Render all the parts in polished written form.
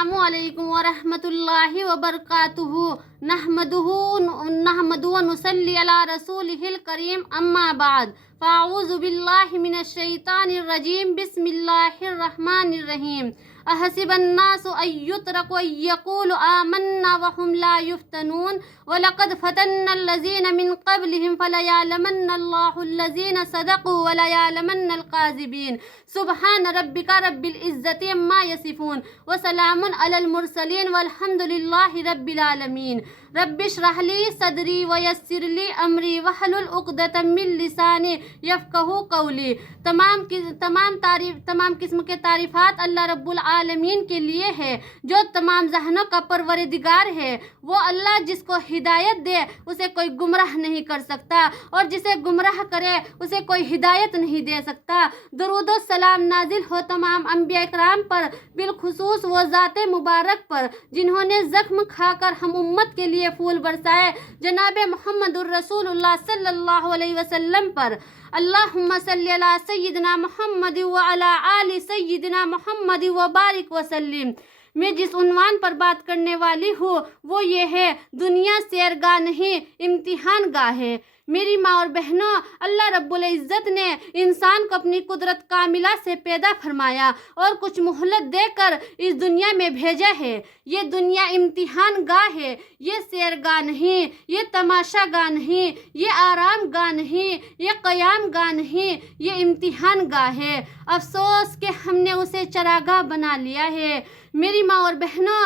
अस्सलामु अलैकुम व रहमतुल्लाहि व बरकातुहू नहमदुहु व नुसल्ली अला रसूलिहिल करीम अम्मा बाद फ़अऊज़ु बिल्लाहि मिनश शैतानिर रजीम बिस्मिल्लाहिर रहमानिर रहीम अहसिबन्नासु अय्युत्रकु अय्यक़ूलु आमन्ना व हुम ला युफ्तनून व लक़द फ़तन्नल लज़ीना मिन क़ब्लिहिम फ़लयअलमन्नल्लाहु लज़ीना सदक़ू व लयअलमन्नल काज़िबीन सुब्हान रब्बिका रब्बिल इज़्ज़ति अम्मा यसिफ़ून व सलामुन अलल मुरसलीन वल्हम्दुलिल्लाहि रब्बिल आलमीन रब्बिश्रह ली सदरी व यस्सिर ली अमरी वहलुल उक़दतम मिन लिसानी यफ़क़हू क़ौली। तमाम किस्म के तारीफ़ात अल्लाह रब्बुल आलमीन के लिए है जो तमाम जहनों का परवरदिगार है। वो अल्लाह जिसको हिदायत दे उसे कोई गुमराह नहीं कर सकता और जिसे गुमराह करे उसे कोई हिदायत नहीं दे सकता। दरूद व सलाम नाजिल हो तमाम अंबिया इकराम पर, बिलखुसूस वो ज़ाते मुबारक पर जिन्होंने ज़ख्म खाकर हम उम्मत के लिए फूल बरसाए, जनाब मुहम्मदुर रसूलुल्लाह सल्लल्लाहु अलैहि वसल्लम पर। अल्लाहुम्मा सल्ली अला सय्यिदिना मुहम्मद व अला आलि सय्यिदिना मुहम्मद व बारिक व सल्लिम। मैं जिस उन्वान पर बात करने वाली हूँ वो ये है, दुनिया सैरगाह नहीं इम्तिहान गाह है। मेरी माँ और बहनों, अल्लाह रब्बुल इज़्ज़त ने इंसान को अपनी कुदरत कामिला से पैदा फरमाया और कुछ मोहलत देकर इस दुनिया में भेजा है। ये दुनिया इम्तिहान गाह है, ये सैरगाह नहीं, ये तमाशा गाह नहीं, ये आराम गाह नहीं, ये क़याम गाह नहीं, ये इम्तिहान गाह है। अफसोस कि हमने उसे चरागाह बना लिया है। मेरी माँ और बहनों,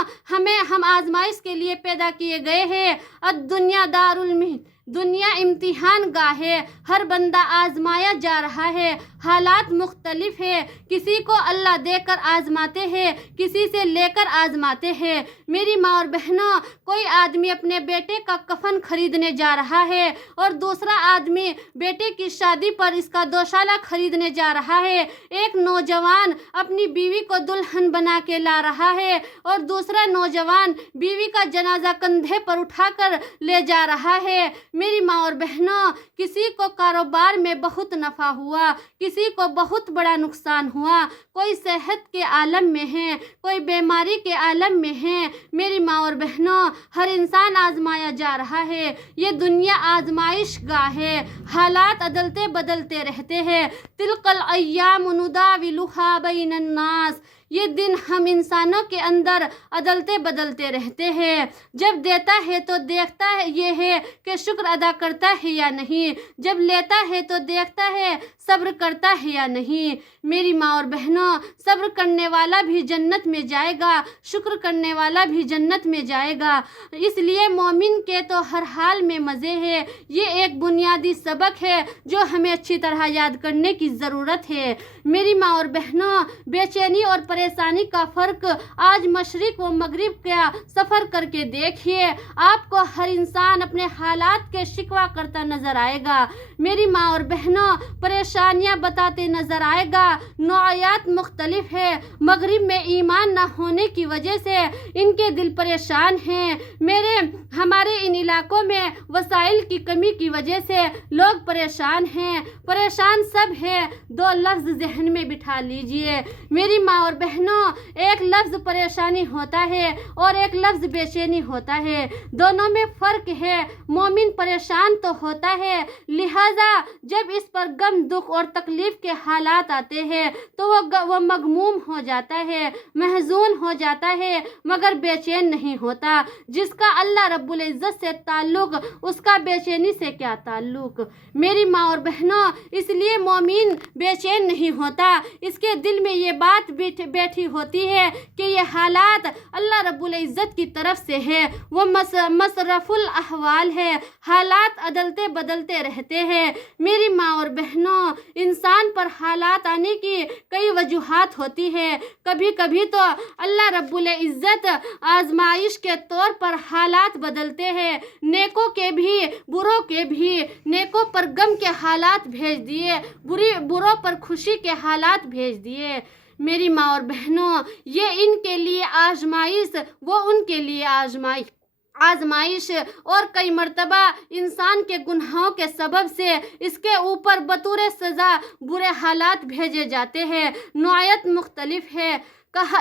हम आजमाइश के लिए पैदा किए गए हैं। दुनिया दारुल मिहन, दुनिया इम्तिहान गाह है। हर बंदा आजमाया जा रहा है। हालात मुख्तलिफ है, किसी को अल्लाह देकर आजमाते हैं, किसी से लेकर आजमाते हैं। मेरी माँ और बहनों, कोई आदमी अपने बेटे का कफन खरीदने जा रहा है और दूसरा आदमी बेटे की शादी पर इसका दोशाला खरीदने जा रहा है। एक नौजवान अपनी बीवी को दुल्हन बना के ला रहा है और दूसरा नौजवान बीवी का जनाजा कंधे पर उठाकर ले जा रहा है। मेरी माँ और बहनों, किसी को कारोबार में बहुत नफ़ा हुआ, किसी को बहुत बड़ा नुकसान हुआ। कोई सेहत के आलम में है, कोई बीमारी के आलम में है। मेरी माँ और बहनों, हर इंसान आजमाया जा रहा है। ये दुनिया आजमाइश गाह है। हालात अदलते बदलते रहते हैं। तिलकल अय्याम नुदाविलुहा बैनन नास, ये दिन हम इंसानों के अंदर अदलते बदलते रहते हैं। जब देता है तो देखता है ये है कि शुक्र अदा करता है या नहीं, जब लेता है तो देखता है सब्र करता है या नहीं। मेरी माँ और बहनों, सब्र करने वाला भी जन्नत में जाएगा, शुक्र करने वाला भी जन्नत में जाएगा। इसलिए मोमिन के तो हर हाल में मज़े है। ये एक बुनियादी सबक है जो हमें अच्छी तरह याद करने की ज़रूरत है। मेरी माँ और बहनों, बेचैनी और परेशानी का फ़र्क आज मशरिक़ व मगरिब का सफ़र करके देखिए, आपको हर इंसान अपने हालात के शिकवा करता नज़र आएगा। मेरी माँ और बहनों, परेशानियाँ बताते नज़र आएगा। नौआयात मुख्तलिफ है। मगरिब में ईमान न होने की वजह से इनके दिल परेशान हैं। हमारे इन इलाकों में वसाइल की कमी की वजह से लोग परेशान हैं। परेशान सब है। दो लफ्ज़ जहन में बिठा लीजिए मेरी माँ और बहनों, एक लफ्ज़ परेशानी होता है और एक लफ्ज़ बेचैनी होता है। दोनों में फ़र्क है। मोमिन परेशान तो होता है, लिहाजा जब इस पर गम, दुख और तकलीफ़ के हालात आते हैं तो वो मगमूम हो जाता है, महजून हो जाता है, मगर बेचैन नहीं होता। जिसका अल्लाह रब्बुल इज़्ज़त से ताल्लुक़, उसका बेचैनी से क्या ताल्लुक़। मेरी माँ और बहनों, इसलिए मोमिन बेचैन नहीं होता। इसके दिल में ये बात बैठी होती है कि ये हालात अल्लाह रब्बुल इज़्ज़त की तरफ से है। वो मसरफुल अहवाल है। हालात अदलते बदलते रहते हैं। मेरी माँ और बहनों, इंसान पर हालात आने की कई वजूहात होती है। कभी कभी तो अल्लाह रब्बुल इज़्ज़त आजमाइश के तौर पर हालात बदलते हैं। नेकों के भी बुरों के भी। नेकों पर गम के हालात भेज दिए, बुरों पर खुशी के हालात भेज दिए। मेरी माँ और बहनों, ये इनके लिए आजमाइश, वो उनके लिए आजमाइश और कई मर्तबा इंसान के गुनाहों के सबब से इसके ऊपर बतौर सज़ा बुरे हालात भेजे जाते हैं। नौआयत मुख्तलिफ है।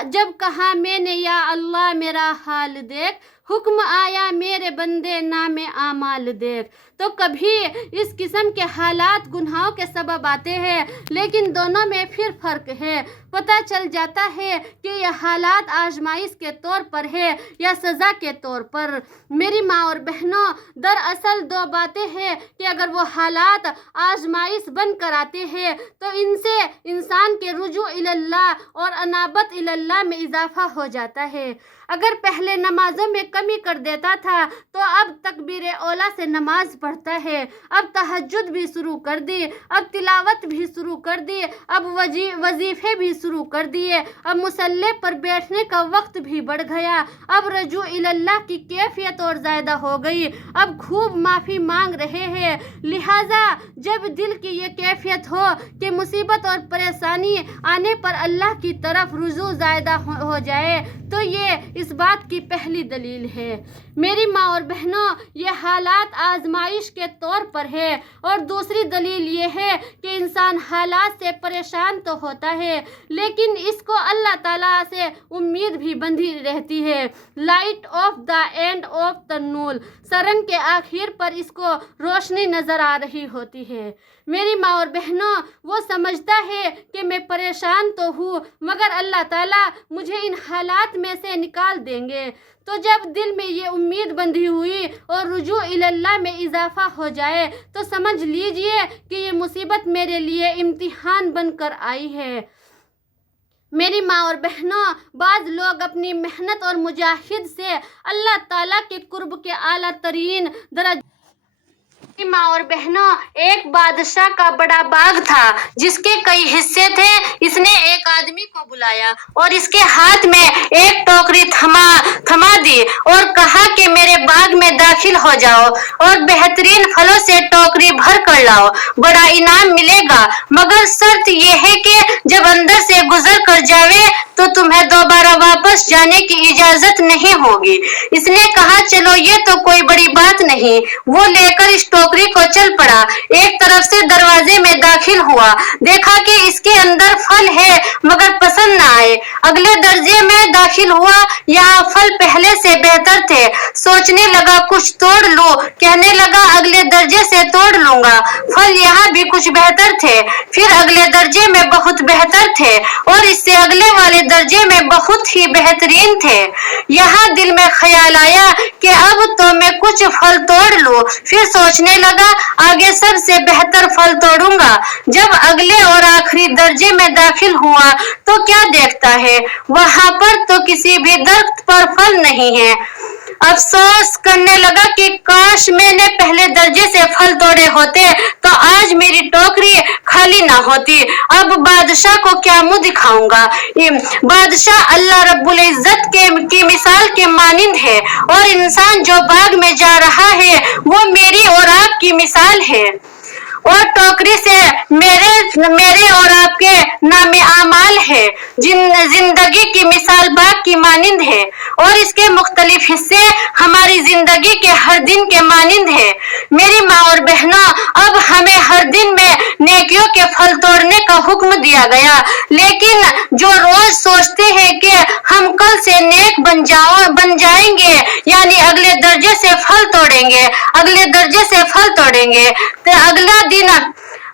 جب کہا میں نے یا اللہ میرا حال دیکھ، حکم آیا میرے بندے نام اعمال دیکھ۔ تو کبھی اس قسم کے حالات گناہوں کے سبب آتے ہیں، لیکن دونوں میں پھر فرق ہے۔ پتہ چل جاتا ہے کہ یہ حالات آزمائش کے طور پر ہے یا سزا کے طور پر۔ میری ماں اور بہنوں، دراصل دو باتیں ہیں کہ اگر وہ حالات آزمائش بن کر آتے ہیں تو ان سے انسان کے رجوع اللہ اور انابت اللہ میں اضافہ ہو جاتا ہے۔ اگر پہلے نمازوں میں کمی کر دیتا تھا تو اب تکبیر اولیٰ سے نماز پڑھتا ہے، اب تہجد بھی شروع کر دی، اب تلاوت بھی شروع کر دی، اب وظیفے بھی شروع کر دیے، اب مصلی پر بیٹھنے کا وقت بھی بڑھ گیا، اب رجوع اللہ کی کیفیت اور زیادہ ہو گئی، اب خوب معافی مانگ رہے ہیں۔ لہٰذا جب دل کی یہ کیفیت ہو کہ مصیبت اور پریشانی آنے پر اللہ کی طرف رجوع زیادہ ہو جائے تو یہ اس بات کی پہلی دلیل ہے۔ میری ماں اور بہنوں، یہ حالات آزمائش کے طور پر ہے، اور دوسری دلیل یہ ہے کہ انسان حالات سے پریشان تو ہوتا ہے لیکن اس کو اللہ تعالیٰ سے امید بھی بندھی رہتی ہے۔ Light of the end of the نول، سرنگ کے آخر پر اس کو روشنی نظر آ رہی ہوتی ہے۔ میری ماں اور بہنوں، وہ سمجھتا ہے کہ میں پریشان تو ہوں مگر اللہ تعالیٰ مجھے ان حالات میں سے نکال دیں گے۔ تو جب دل میں یہ امید بندھی ہوئی اور رجوع اللہ میں اضافہ ہو جائے تو سمجھ لیجئے کہ یہ مصیبت میرے لیے امتحان بن کر آئی ہے۔ میری ماں اور بہنوں، بعض لوگ اپنی محنت اور مجاہد سے اللہ تعالیٰ کے قرب کے اعلیٰ ترین درجے۔ میری ماں اور بہنوں، ایک بادشاہ کا بڑا باغ تھا جس کے کئی حصے تھے۔ اس نے ایک آدمی کو بلایا اور اس کے ہاتھ میں ایک ٹوکری تھما دی اور کہا کہ میرے باغ میں داخل ہو جاؤ اور بہترین پھلوں سے ٹوکری بھر کر لاؤ، بڑا انعام ملے گا، مگر شرط یہ ہے کہ جب اندر سے گزر کر جاوے تو تمہیں دوبارہ واپس جانے کی اجازت نہیں ہوگی۔ اس نے کہا چلو یہ تو کوئی بڑی بات نہیں۔ وہ لے کر اس ٹوکری کو چل پڑا، ایک طرف سے دروازے میں داخل ہوا، دیکھا کہ اس کے اندر پھل ہے مگر پسند نہ آئے۔ اگلے درجے میں داخل ہوا، یہاں پھل پہلے سے بہتر تھے، سوچنے لگا کچھ توڑ لوں، کہنے لگا اگلے درجے سے توڑ لوں گا، پھل یہاں بھی کچھ بہتر تھے، پھر اگلے درجے میں بہت بہتر تھے اور اس سے اگلے والے درجے میں بہت ہی بہترین تھے۔ یہاں دل میں خیال آیا کہ اب تو میں کچھ پھل توڑ لوں، پھر سوچنے لگا آگے سب سے بہتر پھل توڑوں گا۔ جب اگلے اور آخری درجے میں داخل ہوا تو کیا دیکھتا ہے، وہاں پر تو کسی بھی درخت پر پھل نہیں ہے۔ افسوس کرنے لگا کہ کاش میں نے پہلے درجے سے پھل توڑے ہوتے تو آج میری ٹوکری خالی نہ ہوتی۔ اب بادشاہ کو کیا منہ دکھاؤں گا۔ بادشاہ اللہ رب العزت کی مثال کے مانند ہے اور انسان جو باغ میں جا رہا ہے وہ میری اور آپ کی مثال ہے، اور ٹوکری سے میرے اور آپ کے نام اعمال ہے۔ زندگی کی مثال باغ کی مانند ہے اور اس کے مختلف حصے ہماری زندگی کے ہر دن کے مانند ہے۔ میری ماں اور بہنوں، اب ہمیں ہر دن میں نیکیوں کے پھل توڑنے کا حکم دیا گیا، لیکن جو روز سوچتے ہیں کہ ہم کل سے نیک بن جائیں گے، یعنی اگلے درجے سے پھل توڑیں گے، اگلے درجے سے پھل توڑیں گے، تو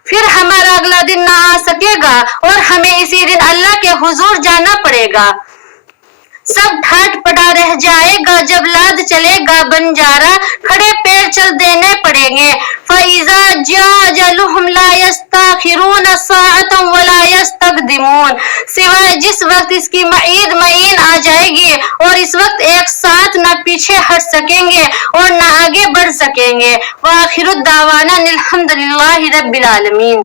پھر ہمارا اگلا دن نہ آ سکے گا اور ہمیں اسی دن اللہ کے حضور جانا پڑے گا۔ سب ڈھاٹ پڑا رہ جائے گا جب لاد چلے گا بنجارا، کھڑے پیر چل دینے پڑیں گے۔ فَإِذَا جَاءَ أَجَلُهُمْ لَا يَسْتَأْخِرُونَ سَاعَةً وَلَا يَسْتَقْدِمُونَ، سوائے جس وقت اس کی معید معین آ جائے گی اور اس وقت ایک ساتھ نہ پیچھے ہٹ سکیں گے اور نہ آگے بڑھ سکیں گے۔ وآخر الدعوانا الحمد للہ رب العالمین۔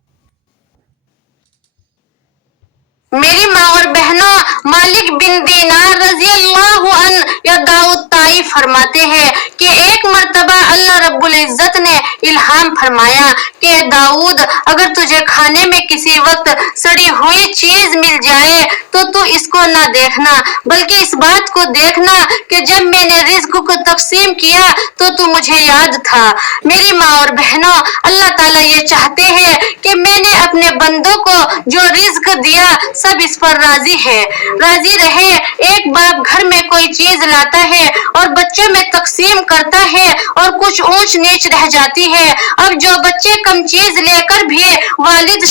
میری ماں اور بہنوں، مالک بن دینار رضی اللہ عنہ یا داؤد طائی ताई फरमाते हैं कि एक मर्तबा अल्लाह रब्बुल इज्जत ने इल्हाम फरमाया कि दाऊद, अगर तुझे खाने में किसी वक्त सड़ी हुई चीज मिल जाए तो तू इसको ना देखना, बल्कि इस बात को देखना कि जब मैंने रिज्क को तकसीम किया तो तू मुझे याद था। मेरी माँ और बहनों, अल्लाह ताला ये चाहते हैं कि मैंने अपने बंदों को जो रिज्क दिया सब इस पर राजी है, राजी रहे। एक बाप घर में कोई चीज लाता है और बच्चों में तकसीम करता है और कुछ ऊंच नीच रह जाती है। अब जो बच्चे कम चीज लेकर भी वालिद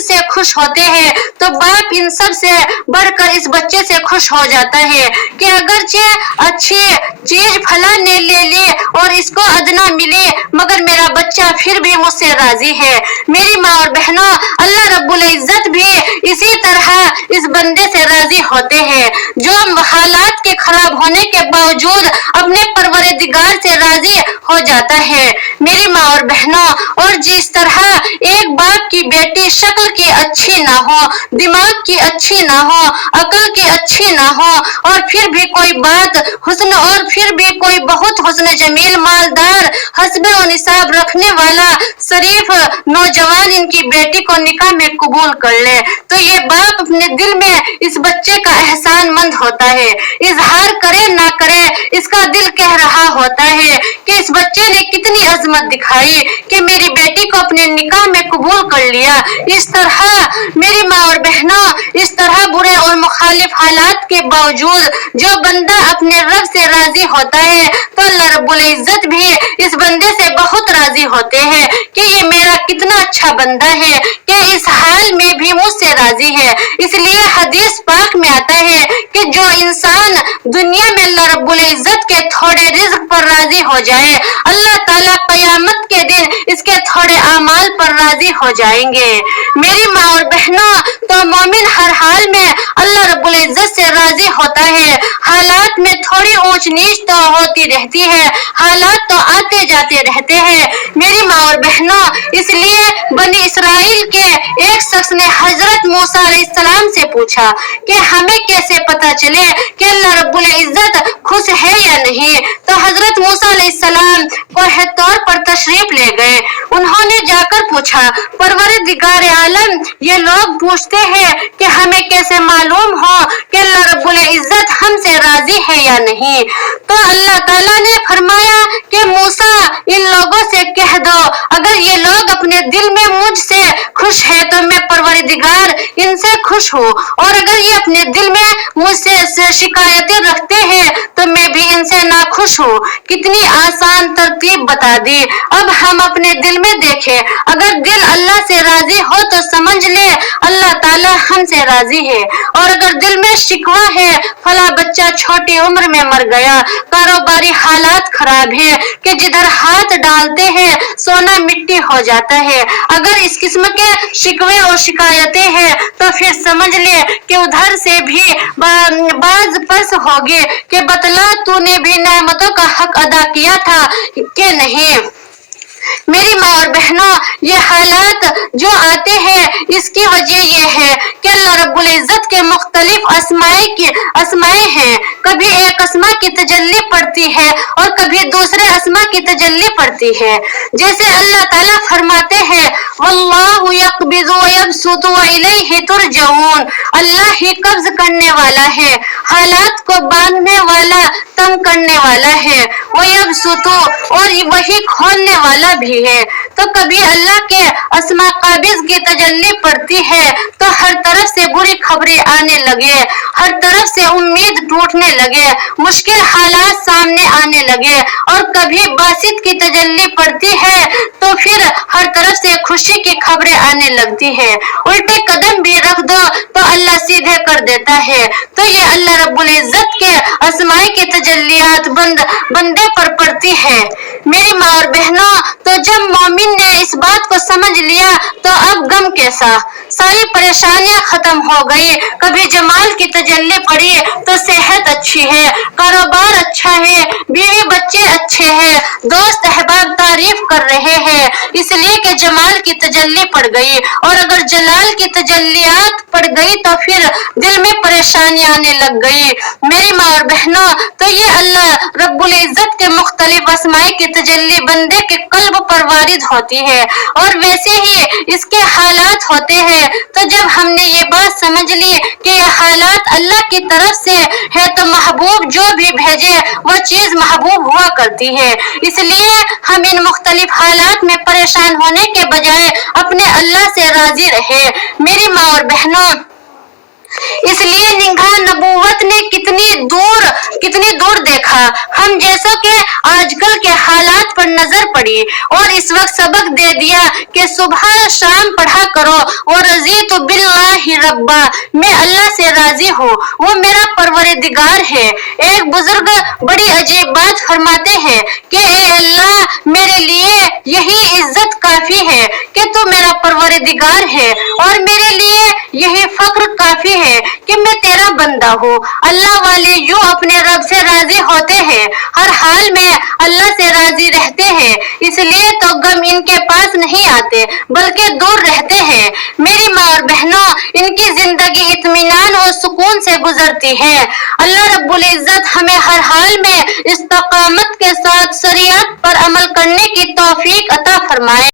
से खुश होते हैं तो बाप इन सब से बढ़कर इस बच्चे से खुश हो जाता है कि अगरचे अच्छी चीज फला ने ले ली और इसको अदना मिली मगर मेरा बच्चा फिर भी मुझसे राजी है। मेरी माँ और बहनों, अल्लाह रब्बुल इज्जत भी इसी तरह इस बंदे से राजी होते हैं जो हालात के खराब होने के बावजूद अपने परवरदिगार से राजी हो जाता है। मेरी माँ और बहनों, और जिस तरह एक बाप की बेटी शक्ल की अच्छी ना हो, दिमाग की अच्छी ना हो, अकल की अच्छी ना हो और फिर भी कोई बात हुस्न और फिर भी कोई बहुत हुस्न जमील मालदार हस्बे और निसाब रखने वाला शरीफ नौजवान इनकी बेटी को निकाह में कबूल कर ले तो ये बाप अपने दिल में इस बच्चे का एहसान मंद होता है। इजहार करे ना करे इसका दिल कह रहा होता है कि इस बच्चे ने कितनी अजमत दिखाई कि मेरी बेटी को अपने निकाह में कबूल कर लिया। इस तरह मेरी माँ और बहनों, इस तरह बुरे और मुखालिफ हालात के बावजूद जो बंदा अपने रब से राजी होता है तो अल्लाह रब्बुल इज्जत भी इस बंदे से बहुत राजी होते हैं कि ये मेरा कितना अच्छा बंदा है कि इस हाल में भी मुझसे राजी है। इसलिए हदीस पाक में आता है कि जो इंसान दुनिया में अल्लाह रब्बुल इज्जत के थोड़े रिज्क पर राजी हो जाए, अल्लाह ताला कयामत के दिन इसके थोड़े अमाल पर राजी हो जाएंगे। मेरी माँ और बहनों, तो मोमिन हर हाल में अल्लाह रब्बुल इज्जत से राजी होता है। हालात में थोड़ी ऊंच नीच तो होती रहती है, हालात तो आते जाते रहते हैं। मेरी माँ और बहनों, इसलिए बनी इसराइल के एक शख्स ने हजरत मूसा अलैहिस्सलाम से पूछा कि हमें कैसे पता चले कि अल्लाह रब्बुल इज्जत खुश है या नहीं। तो हजरत मूसा अलैहिस्सलाम कोह तौर पर तशरीफ ले गए। उन्होंने जाकर पूछा, परवरदिगार आलम, ये लोग पूछते हैं कि हमें कैसे मालूम हो कि अल्लाह रब्बुल इज्जत हमसे राजी है या नहीं। तो अल्लाह ताला ने फरमाया कि मूसा, इन लोगों से कह दो अगर ये लोग अपने दिल में मुझसे खुश है तो मैं परवरदिगार इनसे खुश हूँ, और अगर ये अपने दिल में मुझसे शिकायतें रखते हैं तो मैं भी इनसे नाखुश हूँ। कितनी आसान तरतीब बता दी। अब हम अपने दिल में देखें, अगर दिल अल्लाह से राजी हो तो समझ ले अल्लाह ताला हमसे राजी है, और अगर दिल में शिकवा है, फला बच्चा छोटी उम्र में मर गया, कारोबारी हालात खराब है कि जिधर हाथ डालते हैं सोना मिट्टी हो जाता है, अगर इस किस्म के शिकवे और शिकायतें हैं तो फिर समझ ले कि उधर से भी बाज पर्स होगी कि बतला तूने भी नेमतों का हक अदा किया था कि नहीं। मेरी माँ और बहनों, ये हालात जो आते हैं इसकी वजह ये है कि अल्लाह रब्बुल इज्जत के मुख्तलिफ अस्माएं हैं। कभी एक अस्मा की तजल्ली पड़ती है और कभी दूसरे अस्मा की तजल्ली पड़ती है। जैसे अल्लाह ताला फरमाते हैं, वल्लाहु यक़बिज़ु व यबसुतु व इलैहि तुरजऊन, अल्लाह ही कब्ज करने वाला है, हालात को बांधने वाला, तंग करने वाला है, व यबसुतु, और वही खोलने वाला भी है। तो कभी अल्लाह के अस्मा काबिज की तजल्ली पड़ती है तो हर तरफ से बुरी खबरें आने लगे, हर तरफ से उम्मीद टूटने लगे, मुश्किल हालात सामने आने लगे, और कभी बासित की तजल्ली पड़ती है तो फिर हर तरफ से खुशी की खबरें आने लगती है। उल्टे कदम भी रख दो तो अल्लाह सीधे कर देता है। तो ये अल्लाह रब्बुल इज्जत के अस्माए की तजल्लियात बंदे पर पड़ती है। मेरी माँ और बहनों, तो जब मोमिन ने इस बात को समझ लिया तो अब गम कैसा, सारी परेशानियां खत्म हो गई। कभी जमाल की तजल्ली पड़ी तो सेहत अच्छी है, कारोबार अच्छा है, बीवी बच्चे अच्छे हैं, दोस्त अहबाब तारीफ कर रहे हैं, इसलिए कि जमाल की तजल्ली पड़ गई। और अगर जलाल की तजल्लियात पड़ गई तो फिर दिल में परेशानी आने लग गई। मेरी माँ और बहनों, तो ये अल्लाह रब्बुल इज्जत के मुख्तलिफ अस्माए की तजल्ली बंदे के कल्ब पर वारिद होती है और वैसे ही इसके हालात होते हैं। तो जब हमने ये बात समझ ली कि ये हालात अल्लाह की तरफ से है तो महबूब जो भी भेजे वो चीज महबूब हुआ करती है। इसलिए हम इन मुख्तलिफ हालात में परेशान होने के बजाय अपने अल्लाह से राजी रहे। मेरी माँ और बहनों, इसलिए निगाह नबूवत ने कितनी दूर देखा। हम जैसों के आजकल के हालात पर नजर पड़ी और इस वक्त सबक दे दिया कि सुबह शाम पढ़ा करो और रज़ीतु बिल्लाहि रब्बा, मैं अल्लाह से राजी हूँ, वो मेरा परवरदिगार है। एक बुजुर्ग बड़ी अजीब बात फरमाते हैं कि ए अल्लाह, मेरे लिए यही इज्जत काफी है कि तू मेरा परवरदिगार है और मेरे लिए यही फख्र काफी है कि मैं तेरा बंदा हूँ। अल्लाह वाले यूं अपने रब से राजी होते हैं, हर हाल में अल्लाह से राजी रहते हैं, इसलिए तो गम इनके पास नहीं आते बल्कि दूर रहते हैं। मेरी माँ और बहनों, इनकी जिंदगी इत्मीनान और सुकून से गुजरती है। अल्लाह रब्बुल इज्जत हमें हर हाल में इस्तकामत के साथ शरीयत पर अमल करने की तौफीक अता फरमाए।